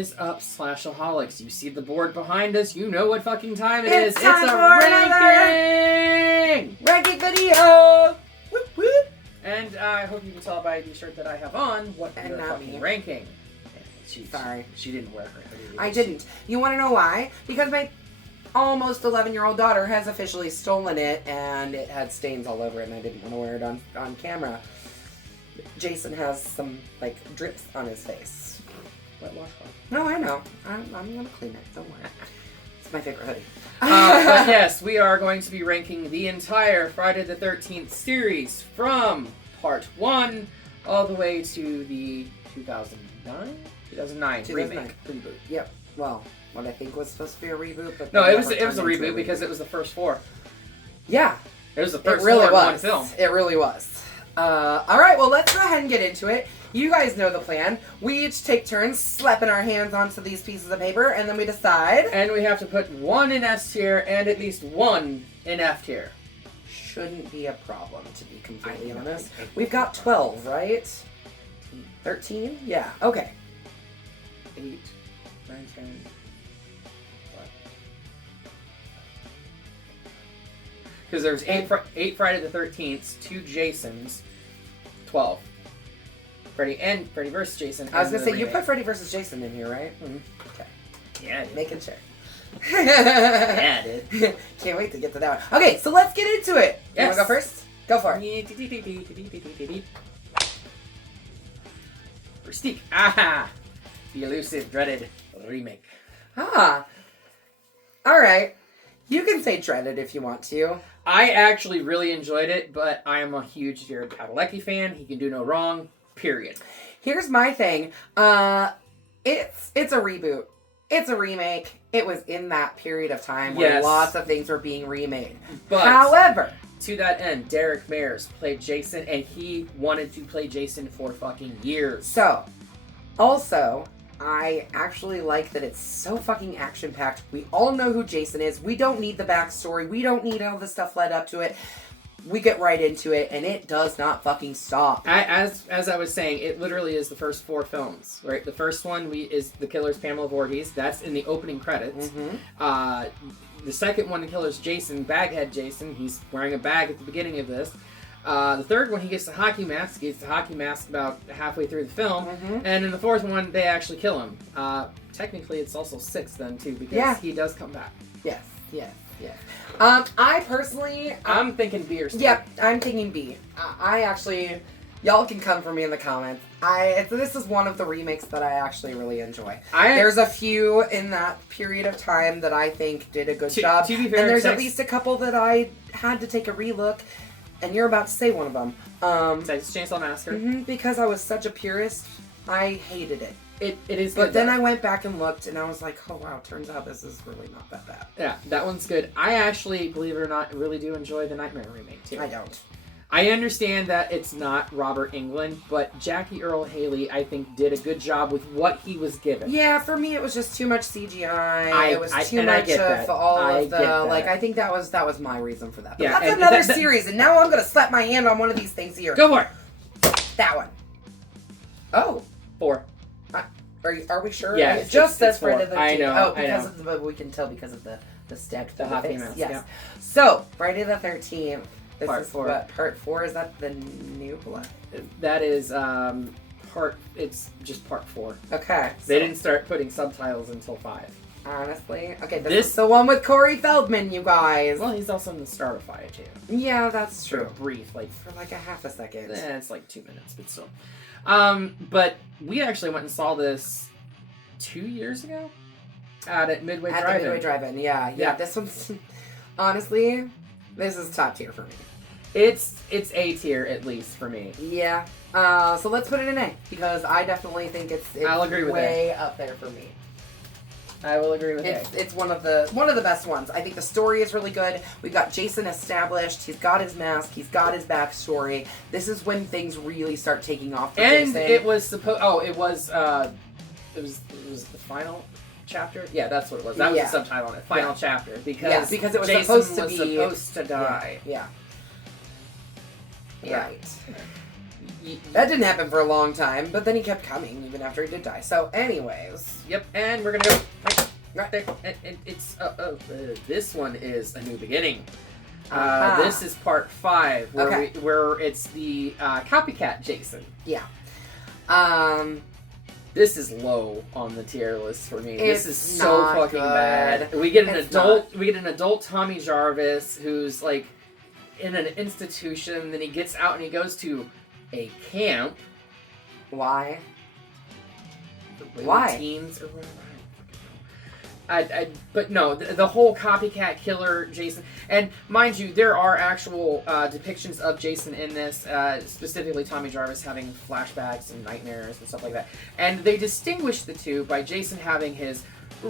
is up, Slashaholics? You see the board behind us. You know what fucking time it is. It's time It's a ranking! Ranking video! Whoop, whoop. And I hope you can tell by the shirt that I have on what And you're not fucking me. ranking. Sorry. She didn't wear her hoodie. I didn't. You want to know why? Because my almost 11-year-old daughter has officially stolen it, and it had stains all over it, and I didn't want to wear it on camera. Jason has some, like, drips on his face. Wet washcloth. No, I know. I'm going to clean it. Don't worry. It's my favorite hoodie. But yes, we are going to be ranking the entire Friday the 13th series from part 1 all the way to the 2009 remake. Reboot. Yep. Well, what I think was supposed to be a reboot, but No, they it was never a turned into reboot because it was the first 4. Yeah. It was the first It really 4 in was. one film. It really was. All right, well, let's go ahead and get into it. You guys know the plan. We each take turns slapping our hands onto these pieces of paper, and then we decide. And we have to put 1 in S tier and at least 1 in F tier. Shouldn't be a problem, to be completely honest. We've got 12, right? 13? Yeah, okay. 8, 9, 10. Because there's 8 Friday the 13ths, 2 Jasons, 12. Freddy vs. Jason. I was and going to the say, you remake. put Freddy vs. Jason in here, right? Mm-hmm. Okay. Yeah, I did. Making sure. Yeah, I did. Can't wait to get to that one. Okay, so let's get into it. You want Yes. to go first? Go for it. Mystique. Ah! The elusive, dreaded remake. Ah. All right. You can say dreaded if you want to. I actually really enjoyed it, but I am a huge Jared Padalecki fan. He can do no wrong. Period. Here's my thing. It's a reboot. It's a remake. It was in that period of time where Yes. lots of things were being remade. But however, to that end, Derek Mayers played Jason, and he wanted to play Jason for fucking years. so also, I actually like that it's so fucking action-packed. We all know who Jason is. We don't need the backstory. We don't need all the stuff led up to it. We get right into it, and it does not fucking stop. As I was saying, it literally is the first 4 films, right? The first one is The Killer's Pamela Voorhees. That's in the opening credits. Mm-hmm. The second one, The Killer's Jason, Baghead Jason. He's wearing a bag at the beginning of this. The third one, he gets the hockey mask. He gets the hockey mask about halfway through the film. Mm-hmm. And in the fourth one, they actually kill him. Technically, it's also 6 then, too, because he does come back. Yes. I personally... I'm thinking B or C. Yep, I'm thinking B. I actually... Y'all can come for me in the comments. This is one of the remakes that I actually really enjoy. There's a few in that period of time that I think did a good job. To be fair, and there's at least a couple that I had to take a relook. And you're about to say one of them. Texas Chainsaw Massacre. Because I was such a purist, I hated it. It is But good, then though. I went back and looked, and I was like, oh wow, turns out this is really not that bad. Yeah, that one's good. I actually, believe it or not, really do enjoy the Nightmare remake, too. I don't. I understand that it's not Robert Englund, but Jackie Earle Haley, I think, did a good job with what he was given. Yeah, for me, it was just too much CGI. It was too much get of that. all of get that. like. I think that was my reason for that. But Yeah, that's and another that- series, and now I'm gonna slap my hand on one of these things here. Go for it! That one. Oh, 4. are we sure? Yeah, it just says it's 4. Friday the 13th. I know, Oh, I because know. of the, we can tell because of the stabbed The hockey face. mask, Yes. yeah. So Friday the 13th. This Part is 4. What, part 4? Is that the new blood? That is it's just part 4. Okay. They didn't start putting subtitles until 5. Honestly, okay. This is the one with Corey Feldman, you guys. Well, he's also in the start of 5 too. Yeah, that's For true. a brief, like For like a half a second. it's like 2 minutes, but still. But we actually went and saw this 2 years ago at Midway At Drive-In. the Midway Drive-In, yeah. This one's honestly, this is top tier for me. It's A tier at least for me. Yeah. So let's put it in A because I definitely think it's I'll agree with way up there for me. I will agree with A. It's one of the best ones. I think the story is really good. We've got Jason established. He's got his mask. He's got his backstory. This is when things really start taking off for And Jason. it was it was the final chapter. Yeah, that's what it was. That was the subtitle on it. Final chapter because it was Jason supposed to be supposed to die. Yeah. Yeah. Right. That didn't happen for a long time, but then he kept coming even after he did die. So, anyways. Yep, and we're gonna go right there. And it's this one is A New Beginning. This is part 5, where it's the copycat Jason. Yeah. This is low on the tier list for me. This is so not fucking good. bad. We get an adult Tommy Jarvis who's like in an institution, then he gets out and he goes to a camp. Why? Why? Teens or whatever. But no, the whole copycat killer Jason, and mind you, there are actual depictions of Jason in this, specifically Tommy Jarvis having flashbacks and nightmares and stuff like that. And they distinguish the two by Jason having his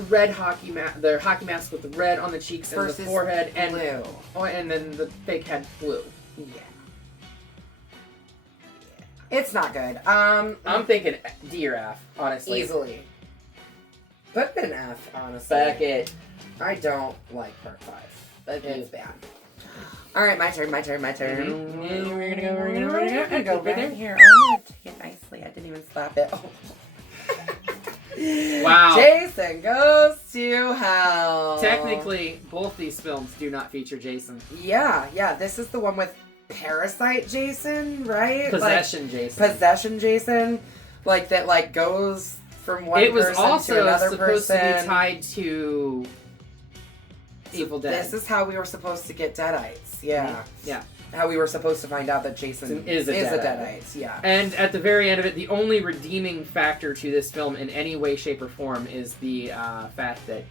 red hockey mask with the red on the cheeks and the forehead, and blue. Oh, and then the fake head blue. Yeah. It's not good. I'm thinking D or F, honestly. Easily. Put an F, honestly. Fuck it. I don't like part 5. It's bad. Alright, my turn. We're gonna go right here. I'm gonna take it nicely. I didn't even slap it. Oh. Wow. Jason goes to hell. Technically, both these films do not feature Jason. Yeah. This is the one with Parasite Jason, right? Possession Jason. Possession Jason. Like, that, like, goes from one person to another person. It was also supposed to be tied to Evil Dead. This is how we were supposed to get Deadites. Yeah. Mm-hmm. Yeah. How we were supposed to find out that Jason is a Deadite. Yeah. And at the very end of it, the only redeeming factor to this film in any way, shape, or form is the fact that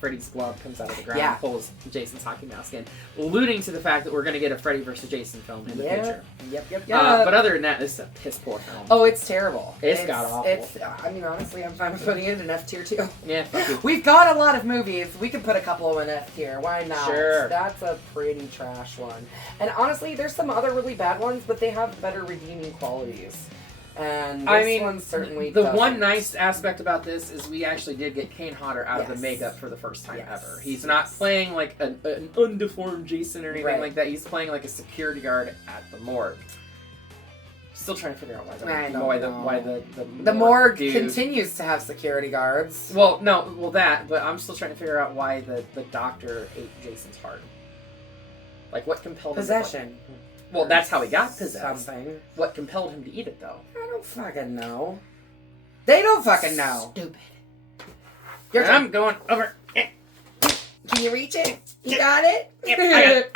Freddy's glove comes out of the ground and pulls Jason's hockey mask in, alluding to the fact that we're going to get a Freddy vs. Jason film in the future. Yep. But other than that, this is a piss poor film. Oh, it's terrible. It's god awful. I mean, honestly, I'm fine with putting it in F tier too. Yeah, fuck you. We've got a lot of movies. We can put a couple in F tier. Why not? Sure. That's a pretty trash one. And honestly, there's some other really bad ones, but they have better redeeming qualities. And this one certainly the doesn't. one nice aspect about this is we actually did get Kane Hodder out of the makeup for the first time ever. He's not playing like an undeformed Jason or anything like that. He's playing like a security guard at the morgue. Still trying to figure out why the morgue continues to have security guards. But I'm still trying to figure out why the doctor ate Jason's heart. Like, what compelled possession? Him to, well, that's how he got possessed. Something. What compelled him to eat it, though? I don't fucking know. They don't fucking know. Stupid. I'm going over. Can you reach it? You got it? Yep, I got it.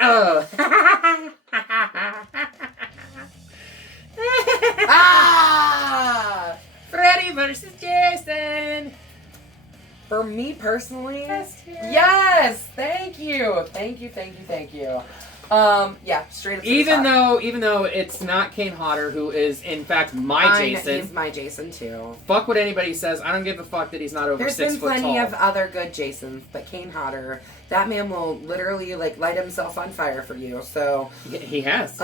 Ah! Freddy versus Jason. For me personally, yes. Thank you. Straight up. Even though it's not Kane Hodder, who is in fact Jason. He's my Jason too. Fuck what anybody says. I don't give a fuck that he's not over 6 foot tall. There's been plenty of other good Jasons, but Kane Hodder, that man will literally like light himself on fire for you. So he has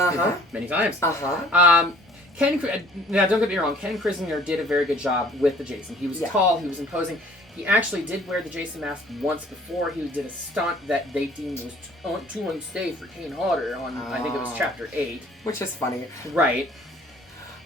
many times. Now don't get me wrong. Ken Krisinger did a very good job with the Jason. He was tall. He was imposing. He actually did wear the Jason mask once before. He did a stunt that they deemed was too unsafe for Kane Hodder on, I think it was Chapter 8. Which is funny. Right.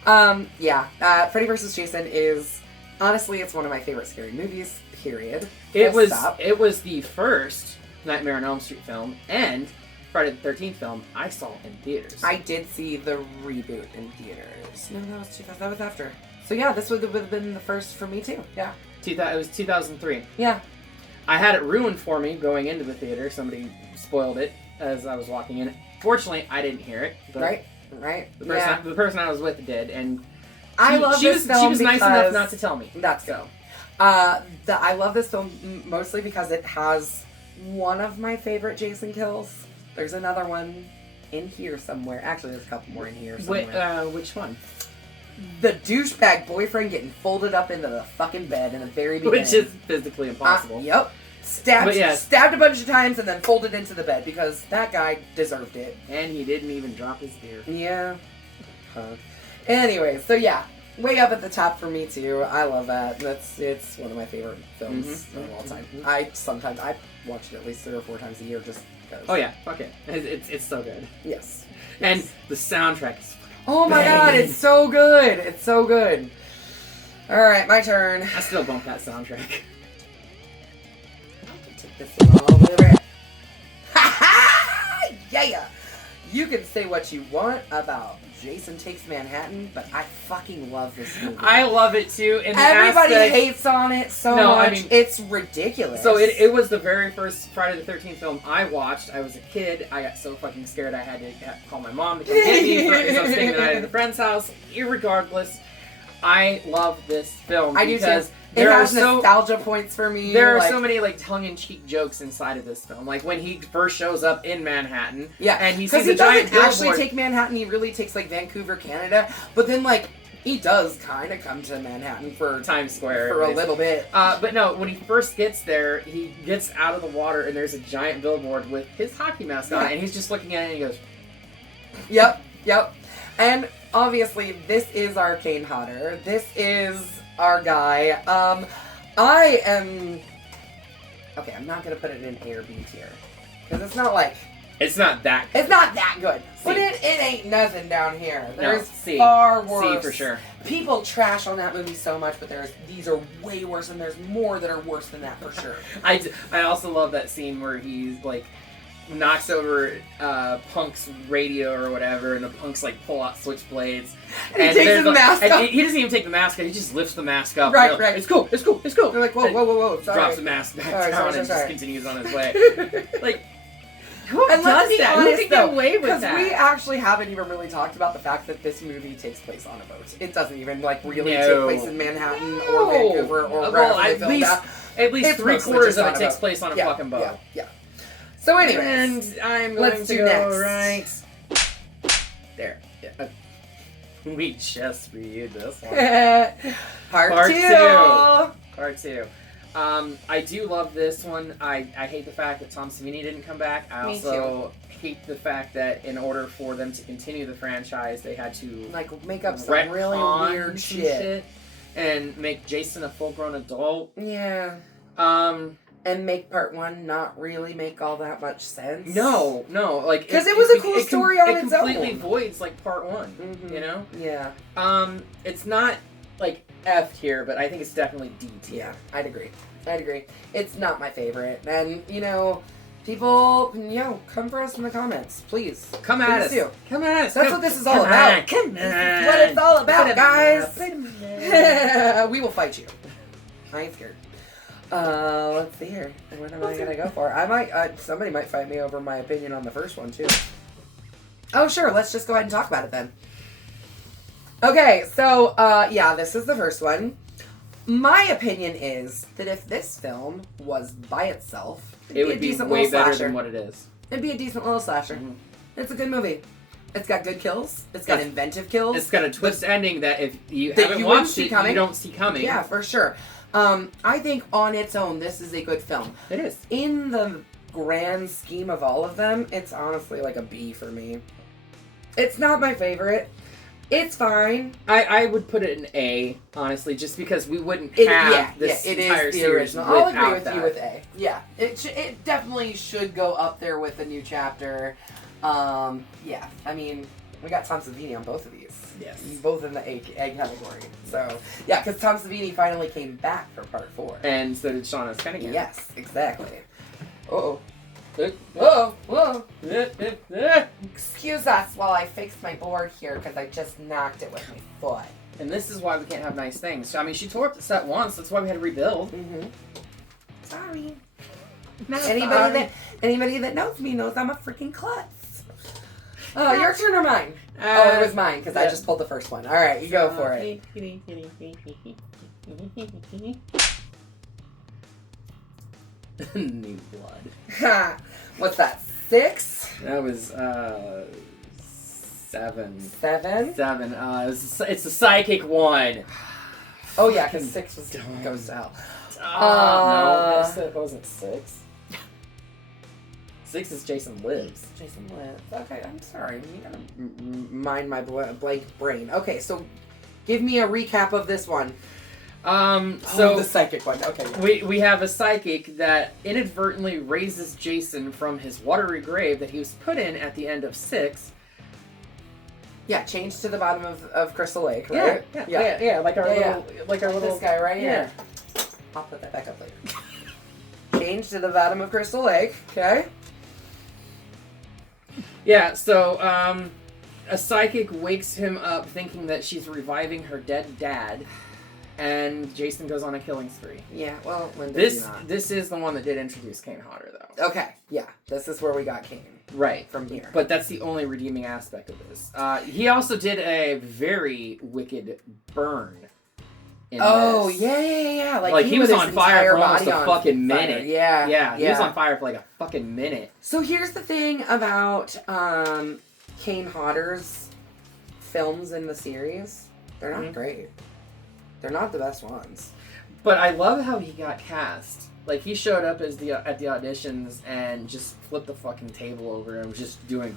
Freddy vs. Jason is, honestly, it's one of my favorite scary movies, period. It was the first Nightmare on Elm Street film and Friday the 13th film I saw in theaters. I did see the reboot in theaters. No, that was after. So yeah, this would have been the first for me too. Yeah. It was 2003. Yeah. I had it ruined for me going into the theater. Somebody spoiled it as I was walking in. Fortunately, I didn't hear it. Right. The person I was with did, and I love this film. She was nice enough not to tell me. That's good. I love this film mostly because it has one of my favorite Jason kills. There's another one in here somewhere. Actually, there's a couple more in here somewhere. Which one? The douchebag boyfriend getting folded up into the fucking bed in the very beginning. Which is physically impossible. Yep. Stabbed a bunch of times and then folded into the bed because that guy deserved it. And he didn't even drop his beer. Yeah. Anyway, so yeah. Way up at the top for me too. I love that. It's one of my favorite films of all time. I watch it at least 3 or 4 times a year just because. Oh yeah, fuck it. It's so good. Yes. And the soundtrack is Oh my Bang. god, it's so good. It's so good. All right, my turn. I still bump that soundtrack. Take this one all the way over. Ha ha! Yeah. You can say what you want about Jason Takes Manhattan, but I fucking love this movie. I love it too. And everybody hates on it so much. I mean, it's ridiculous. So it was the very first Friday the 13th film I watched. I was a kid. I got so fucking scared I had to call my mom to come get me because I was staying the night at a friend's house. Irregardless, I love this film. I do too. There it are has nostalgia points for me. There are so many like tongue-in-cheek jokes inside of this film. Like when he first shows up in Manhattan, and he sees a giant billboard. Actually take Manhattan. He really takes like Vancouver, Canada. But then like he does kind of come to Manhattan for Times Square for a little bit. But no, when he first gets there, he gets out of the water and there's a giant billboard with his hockey mask on it, and he's just looking at it and he goes, "Yep." And obviously, this is our Kane Hodder. This is our guy. I am... Okay, I'm not gonna put it in A or B tier. Because it's not like... It's not that good. It's not that good. C. But it ain't nothing down here. There's C. far worse. C for sure. People trash on that movie so much, but these are way worse, and there's more that are worse than that for sure. I also love that scene where he's like knocks over Punk's radio or whatever, and the Punk's like pull out switchblades. And he takes the mask off. He doesn't even take the mask off. He just lifts the mask up. Right. It's cool. They're like, whoa. Sorry. Drops the mask back down and just continues on his way. Like, who and does that? Who can get away with that? Because we actually haven't even really talked about the fact that this movie takes place on a boat. It doesn't even like really take place in Manhattan or Vancouver or wherever they filmed that. At least 3/4 of it takes place on a fucking boat. Yeah. So anyways, and I'm going to go next. right there. Yeah. We just reviewed this one. Part two. I do love this one. I hate the fact that Tom Savini didn't come back. I also hate the fact that in order for them to continue the franchise, they had to like make up some really weird shit and make Jason a full-grown adult. Yeah. And make part one not really make all that much sense. No, like because it was a cool story on its own. It completely voids like part one. Mm-hmm. You know? Yeah. It's not like F tier, but I think it's definitely D tier. Yeah, I'd agree. It's not my favorite, and people, come for us in the comments, please. Come at us. Come at us. That's what this is all about. Come on. This is what it's all about, guys. We will fight you. I ain't scared. Let's see here. What am I gonna go for? Somebody might fight me over my opinion on the first one too. Oh, sure. Let's just go ahead and talk about it then. Okay, so this is the first one. My opinion is that if this film was by itself, it would be way better than what it is. It'd be a decent little slasher. Mm-hmm. It's a good movie. It's got good kills. It's got inventive kills. It's got a twist ending that if you haven't watched it, you don't see coming. Yeah, for sure. I think on its own, this is a good film. It is. In the grand scheme of all of them, it's honestly like a B for me. It's not my favorite. It's fine. I would put it an A, honestly, just because we wouldn't have this entire series. I'll agree with you with A. Yeah, it definitely should go up there with a new chapter. I mean, we got Tom Savini on both of these. Yes. Both in the A category. So, yeah, because Tom Savini finally came back for part 4. And so did Sean S. Cunningham. Yes, exactly. Uh-oh. Whoa. Excuse us while I fix my board here because I just knocked it with my foot. And this is why we can't have nice things. I mean, she tore up the set once. That's why we had to rebuild. Mm-hmm. Sorry. Anybody that knows me knows I'm a freaking klutz. Your turn or mine? It was mine because I just pulled the first one. All right, you go for it. New Blood. What's that? 6? That was 7. 7? 7. It's the psychic one. Oh yeah, because 6 was goes to hell. No, that wasn't 6. 6 is Jason Lives. Jason Lives. Okay, I'm sorry. You gotta mind my blank brain. Okay, so give me a recap of this one. So the psychic one. Okay. Yeah. We have a psychic that inadvertently raises Jason from his watery grave that he was put in at the end of 6. Yeah, change to the bottom of Crystal Lake, right? Yeah. Like our little this guy right here. I'll put that back up later. Change to the bottom of Crystal Lake, okay? Yeah, so a psychic wakes him up thinking that she's reviving her dead dad, and Jason goes on a killing spree. Yeah, well, when did he not? This is the one that did introduce Kane Hodder, though. Okay, yeah, this is where we got Kane. Right. From here. But that's the only redeeming aspect of this. He also did a very wicked burn. Oh, this. Yeah. Like he was on fire for almost a fucking minute. Yeah. He was on fire for like a fucking minute. So here's the thing about Kane Hodder's films in the series. They're not great. They're not the best ones. But I love how he got cast. Like, he showed up at the auditions and just flipped the fucking table over and was just doing...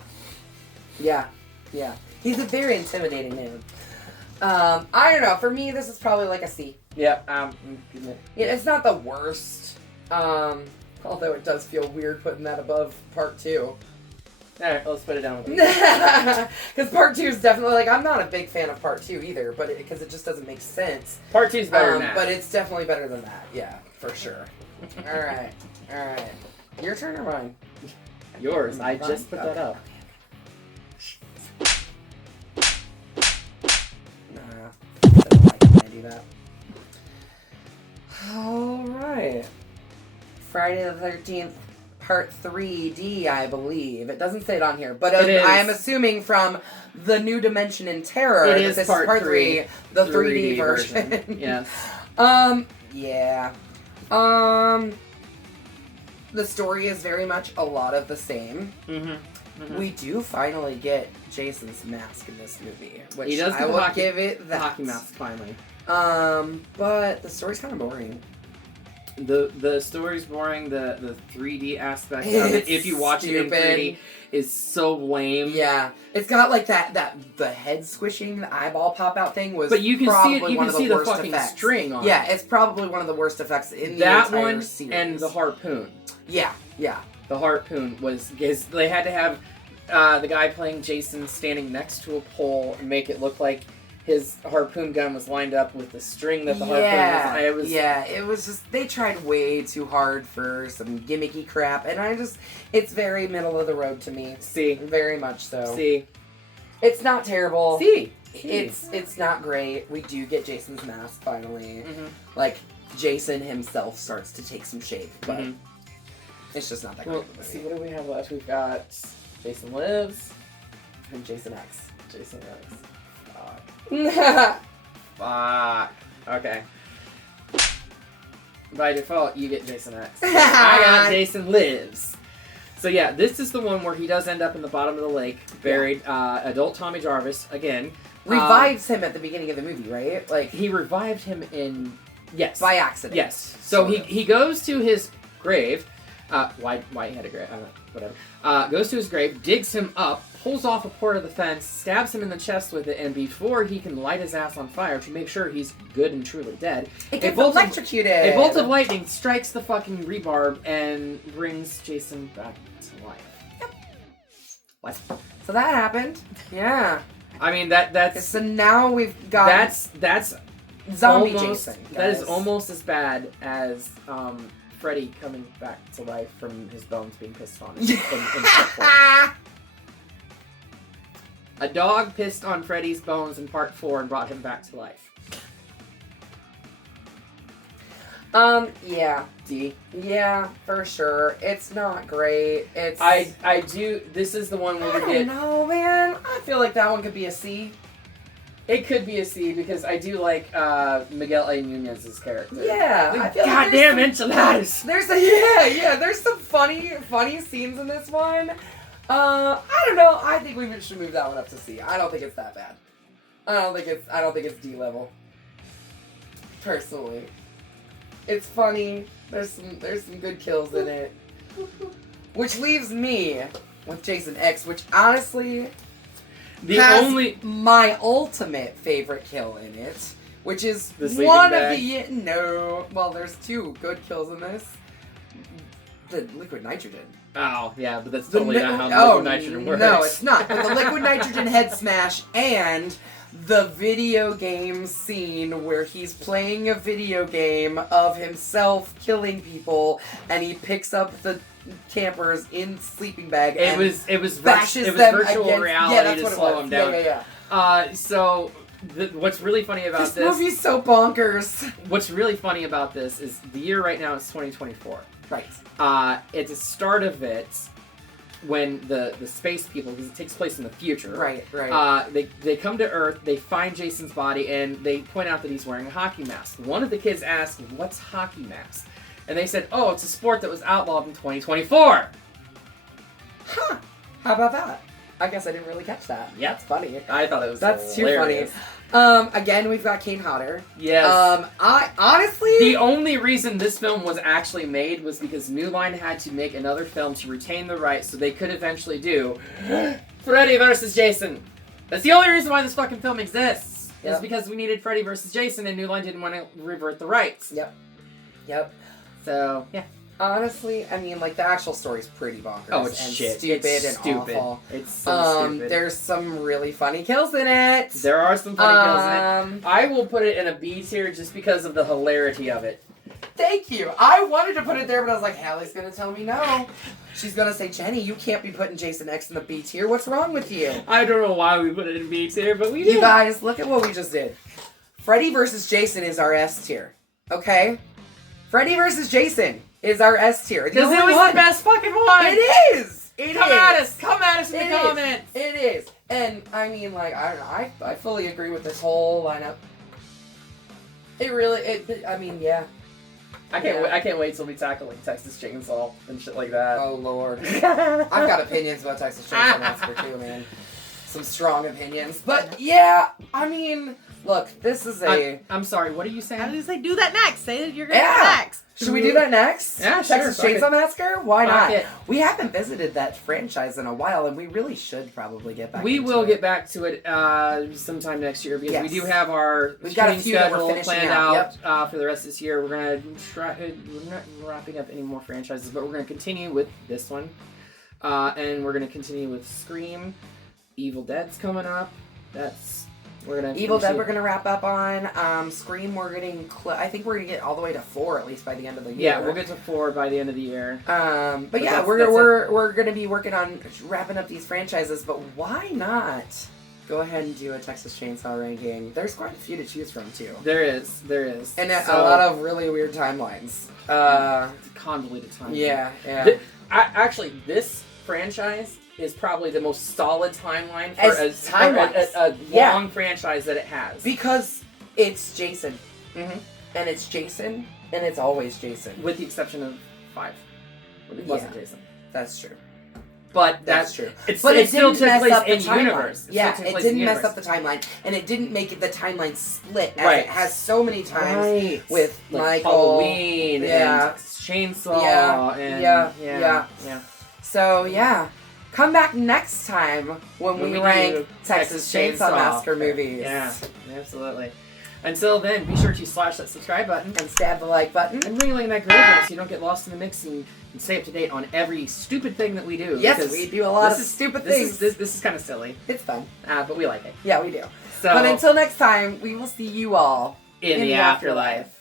Yeah. He's a very intimidating man. I don't know. For me, this is probably like a C. Yeah, it's not the worst. Although it does feel weird putting that above part 2. Alright, let's put it down with you. Because part 2 is definitely, like, I'm not a big fan of part 2 either, but because it just doesn't make sense. Part 2 is better than that. But it's definitely better than that. Yeah, for sure. Alright. Your turn or mine? Yours. I just put that up. I don't like when I do that. Alright. Friday the 13th, part 3D, I believe. It doesn't say it on here, but I am assuming from the New Dimension in Terror that this is part 3, the 3D version. Yes. Yeah. The story is very much a lot of the same. We do finally get Jason's mask in this movie, which he does I will give it that. Hockey mask finally. But the story's kind of boring. The story's boring. The 3D aspect of it, if you watch it in 3D, is so lame. Yeah, it's got like the head squishing, the eyeball pop out thing was. But you can see it. You can see the fucking effects. string on. Yeah, it's probably one of the worst effects in the that entire one series. And the harpoon. Yeah. The harpoon was because they had to have the guy playing Jason standing next to a pole and make it look like his harpoon gun was lined up with the string that the harpoon was. It was just, they tried way too hard for some gimmicky crap, and it's very middle of the road to me. See. Very much so. See. It's not terrible. See. It's not great. We do get Jason's mask finally. Like, Jason himself starts to take some shape, but it's just not that great. Let's see, what do we have left? We've got Jason Lives and Jason X. Jason X. Fuck. Okay. By default, you get Jason X. I got Jason Lives. So yeah, this is the one where he does end up in the bottom of the lake, buried. Adult Tommy Jarvis, again. Revives him at the beginning of the movie, right? Like, he revived him in... Yes. By accident. Yes. So he goes to his grave. Why he had a grave? Whatever. Goes to his grave, digs him up, pulls off a part of the fence, stabs him in the chest with it, and before he can light his ass on fire to make sure he's good and truly dead, a bolt of lightning strikes the fucking rebarb and brings Jason back to life. Yep. What? So that happened. Yeah. I mean that's. So now we've got. That's zombie almost, Jason. Guys. That is almost as bad as Freddy coming back to life from his bones being pissed on. A dog pissed on Freddy's bones in part 4 and brought him back to life. Yeah. D. Yeah, for sure. It's not great. It's. I do. This is the one where we get. No, man. I feel like that one could be a C. It could be a C because I do like Miguel A. Nunez's character. Yeah, I feel goddamn like enchiladas. There's some funny scenes in this one. I don't know. I think we should move that one up to C. I don't think it's that bad. I don't think it's D level. Personally, it's funny. There's some good kills in it, which leaves me with Jason X, which honestly. My ultimate favorite kill in it, which is one of the... No. Well, there's 2 good kills in this. the liquid nitrogen. Oh, yeah, but that's totally not how the liquid nitrogen works. No, it's not. But the liquid nitrogen head smash and the video game scene where he's playing a video game of himself killing people, and he picks up the campers in sleeping bag. It was bashes virtual against, reality to slow him down. Yeah. So what's really funny about this movie's so bonkers. What's really funny about this is the year right now is 2024. Right. At the start of it, when the space people, because it takes place in the future. Right. They come to Earth, they find Jason's body, and they point out that he's wearing a hockey mask. One of the kids asked, "What's hockey mask?" And they said, "Oh, it's a sport that was outlawed in 2024. Huh. How about that? I guess I didn't really catch that. Yeah. That's funny. I thought it was That's hilarious. too funny. Again, we've got Kane Hodder. Yes. I honestly... The only reason this film was actually made was because New Line had to make another film to retain the rights so they could eventually do Freddy versus Jason. That's the only reason why this fucking film exists. Yep. Is because we needed Freddy versus Jason and New Line didn't want to revert the rights. Yep. So, yeah. Honestly, I mean, like, the actual story's pretty bonkers. Oh, it's and shit. Stupid it's and stupid. awful. It's so stupid. There's some really funny kills in it. There are some funny kills in it. I will put it in a B tier just because of the hilarity of it. Thank you. I wanted to put it there, but I was like, Hallie's gonna tell me no. She's gonna say, Jenny, you can't be putting Jason X in the B tier. What's wrong with you? I don't know why we put it in B tier, but we did. You guys, look at what we just did. Freddy versus Jason is our S tier. Okay? Freddy versus Jason is our S tier. Because it was the best fucking one! It is! Come at us in the comments! It is! And, I mean, like, I don't know, I fully agree with this whole lineup. I mean, yeah. I can't wait till we tackle, like, Texas Chainsaw and shit like that. Oh, Lord. I've got opinions about Texas Chainsaw Massacre, too, man. Some strong opinions. But, yeah, I mean... Look, this is I'm sorry, what are you saying? I was going to say, do that next. Say that you're going to do that next. Should we do that next? Yeah, sure. Texas Chainsaw Massacre? Why not? It. We haven't visited that franchise in a while, and we really should probably get back We will get back to it sometime next year, because we do have our shooting schedule planned out for the rest of this year. We're going to try... We're not wrapping up any more franchises, but we're going to continue with this one. And we're going to continue with Scream. Evil Dead's coming up. Evil Dead we're gonna wrap up on. Scream we're getting I think we're gonna get all the way to 4 at least by the end of the year. Yeah, we'll get to 4 by the end of the year. But yeah, we're gonna be working on wrapping up these franchises. But why not go ahead and do a Texas Chainsaw ranking? There's quite a few to choose from too. There is, and a lot of really weird timelines. Convoluted timelines. Yeah. Actually, this franchise is probably the most solid timeline for a long franchise that it has. Because it's Jason. Mm-hmm. And it's Jason, and it's always Jason. With the exception of 5. When it wasn't Jason. That's true. But that's true. It still took place in universe. It didn't mess up the timeline, and it didn't make the timeline split as it has so many times with like Michael, Halloween, and Chainsaw, and So come back next time when we rank Texas Chainsaw Massacre movies. Yeah, absolutely. Until then, be sure to slash that subscribe button and stab the like button and ring that green bell so you don't get lost in the mix and stay up to date on every stupid thing that we do. Yes, we do a lot of stupid things. This is kind of silly. It's fun. But we like it. Yeah, we do. So, but until next time, we will see you all in the afterlife.